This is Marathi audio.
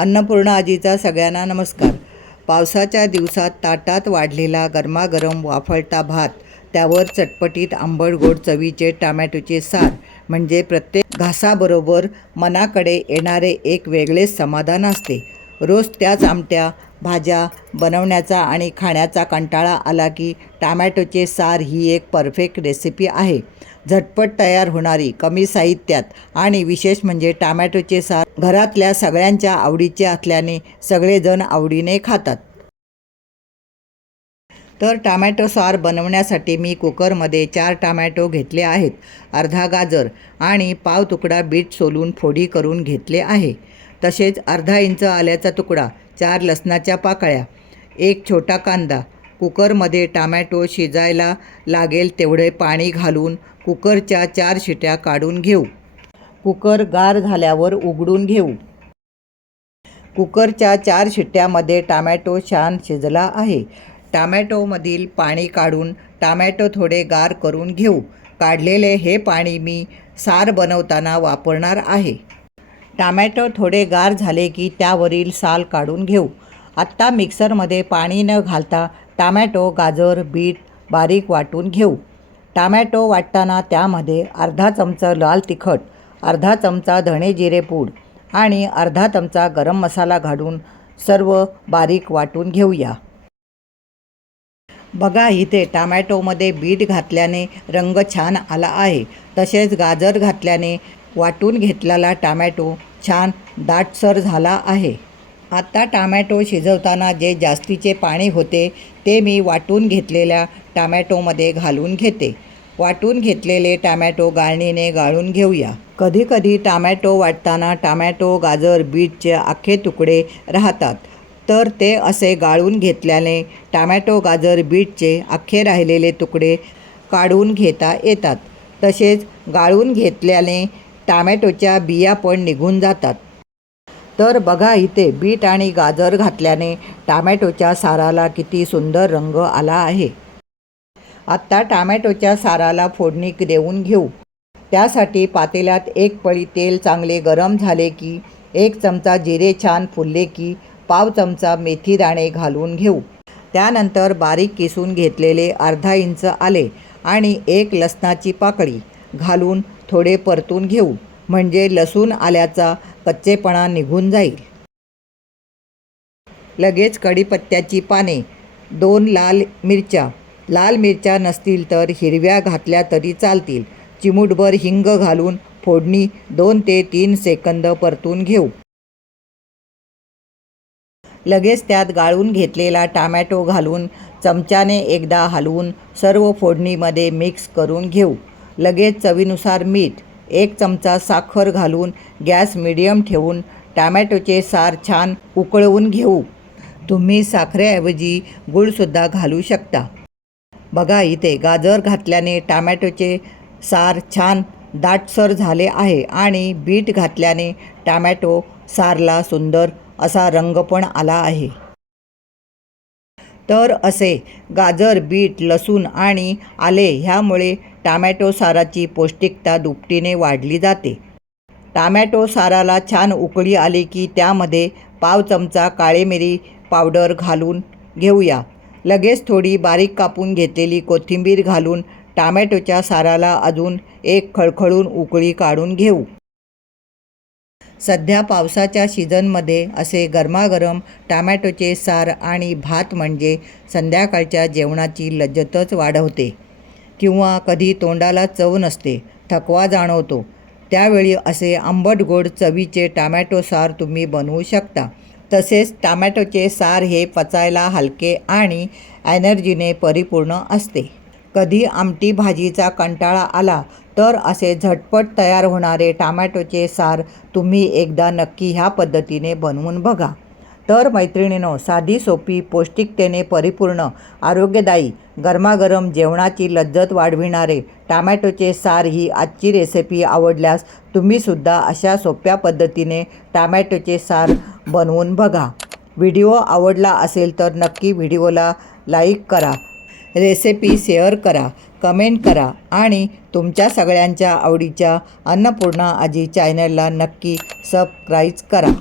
अन्नपूर्णा आजीचा सगळ्यांना नमस्कार। पावसाच्या दिवसात ताटात वाढलेला गरमागरम वाफळता भात, त्यावर चटपटीत आंबट गोड चवीचे टोमॅटोचे सार म्हणजे प्रत्येक घासाबरोबर मनाकडे येणारे एक वेगळेच समाधान असते। रोज त्याच आमट्या भाज्या बनवण्याचा आणि खाण्याचा कंटाळा आला की टोमॅटोचे सार ही एक परफेक्ट रेसिपी आहे। झटपट तयार होणारी, कमी साहित्यात आणि विशेष म्हणजे टोमॅटोचे सार घरातल्या सगळ्यांच्या आवडीचे असल्याने सगळेजण आवडीने खातात। तर टोमॅटो सार बनवण्यासाठी मी कुकरमध्ये 4 टोमॅटो घेतले आहेत, अर्धा गाजर आणि पाव तुकडा बीट सोलून फोडी करून घेतले आहे। तसेच अर्धा इंच आल्याचा तुकडा, 4 लसणाच्या पाकळ्या, 1 छोटा कांदा। कुकरमध्ये टोमॅटो शिजायला लागेल तेवढे पाणी घालून कुकरच्या 4 शिट्या काढून घेऊ। कुकर गार झाल्यावर उघडून घेऊ। कुकरच्या 4 शिट्ट्यामध्ये टोमॅटो छान शिजला आहे। टोमॅटोमधील पाणी काढून टोमॅटो थोडे गार करून घेऊ। काढलेले हे पाणी मी सार बनवताना वापरणार आहे। टोमॅटो थोडे गार झाले की त्यावरील साल काढून घेऊ। आत्ता मिक्सरमध्ये पाणी न घालता टोमॅटो, गाजर, बीट बारीक वाटून घेऊ। टोमॅटो वाटताना त्यामध्ये अर्धा चमचा लाल तिखट, अर्धा चमचा धणे जिरे पूड आणि अर्धा चमचा गरम मसाला घालून सर्व बारीक वाटून घेऊया। बघा, इथे टोमॅटोमध्ये बीट घातल्याने रंग छान आला आहे। तसेच गाजर घातल्याने वाटून घेतलेला टोमॅटो छान दाटसर झाला आहे। आता टोमॅटो शिजवताना जे जास्तीचे पाणी होते ते मी वाटून घेतलेल्या टोमॅटोमध्ये घालून घेते। वाटून घेतलेले टोमॅटो गाळणीने गाळून घेऊया। कधीकधी टोमॅटो वाटताना टोमॅटो, गाजर, बीटचे अख्खे तुकडे राहतात, तर ते असे गाळून घेतल्याने टोमॅटो, गाजर, बीटचे अख्खे राहिलेले तुकडे काढून घेता येतात। तसेच गाळून घेतल्याने टोमॅटोच्या बिया पण निघून जातात। तर बघा, इथे बीट आणि गाजर घातल्याने टोमॅटोच्या साराला किती सुंदर रंग आला आहे। आत्ता टोमॅटोच्या साराला फोडणी देऊन घेऊ। त्यासाठी पातेल्यात 1 पळी तेल चांगले गरम झाले की 1 चमचा जिरे छान फुलले की पाव चमचा मेथी दाणे घालून घेऊ। त्यानंतर बारीक किसून घेतलेले अर्धा इंच आले आणि 1 लसणाची पाकळी घालून थोडे परतून घेऊ, म्हणजे लसूण आल्याचा कच्चेपणा निघून जाईल। लगेच कढीपत्त्याची पाने, 2 लाल मिरच्या नसतील तर हिरव्या घातल्या तरी चालतील, चिमूटभर हिंग घालून फोडणी 2 ते 3 सेकंद परतून घेऊ। लगेच त्यात गाळून घेतलेला टोमॅटो घालून चमच्याने एकदा हलवून सर्व फोडणीमध्ये मिक्स करून घेऊ। लगेच चवीनुसार मीठ, 1 चमचा साखर घालून गॅस मिडियम ठेवून टोमॅटोचे सार छान उकळवून घेऊ। तुम्ही साखरेऐवजी गूळसुद्धा घालू शकता। बघा, इथे गाजर घातल्याने टोमॅटोचे सार छान दाटसर झाले आहे आणि बीट घातल्याने टोमॅटो सारला सुंदर असा रंग पण आला आहे। तर असे गाजर, बीट, लसूण आणि आले ह्यामुळे टोमॅटो साराची पौष्टिकता दुपटीने वाढली जाते। टोमॅटो साराला छान उकळी आली की त्यामध्ये पाव चमचा काळे मिरी पावडर घालून घेऊया। लगेच थोडी बारीक कापून घेतलेली कोथिंबीर घालून टोमॅटोच्या साराला अजून एक खळखळून उकळी काढून घेऊ। सध्या पावसाच्या सीझनमध्ये असे गरमागरम टोमॅटोचे सार आणि भात म्हणजे संध्याकाळच्या जेवणाची लज्जतच वाढवते। किंवा कधी तोंडाला चव नसते, थकवा जाणवतो, त्यावेळी असे आंबट गोड चवीचे टोमॅटो सार तुम्ही बनवू शकता। तसेच टोमॅटोचे सार हे पचायला हलके आणि एनर्जीने परिपूर्ण असते। कधी आमटी भाजीचा कंटाळा आला तर असे झटपट तयार होणारे टोमॅटोचे सार तुम्ही एकदा नक्की ह्या पद्धतीने बनवून बघा। तर मैत्रिणींनो, साधी सोपी, पौष्टिकतेने परिपूर्ण, आरोग्यदायी, गरमागरम जेवणाची लज्जत वाढविणारे टोमॅटोचे सार ही आजची रेसिपी आवडल्यास तुम्हीसुद्धा अशा सोप्या पद्धतीने टोमॅटोचे सार बनवून बघा। व्हिडिओ आवडला असेल तर नक्की व्हिडिओला लाईक करा, रेसिपी शेअर करा, कमेंट करा आणि तुमच्या सगळ्यांच्या आवडीच्या अन्नपूर्णा आजी चॅनलला नक्की सबस्क्राईब करा।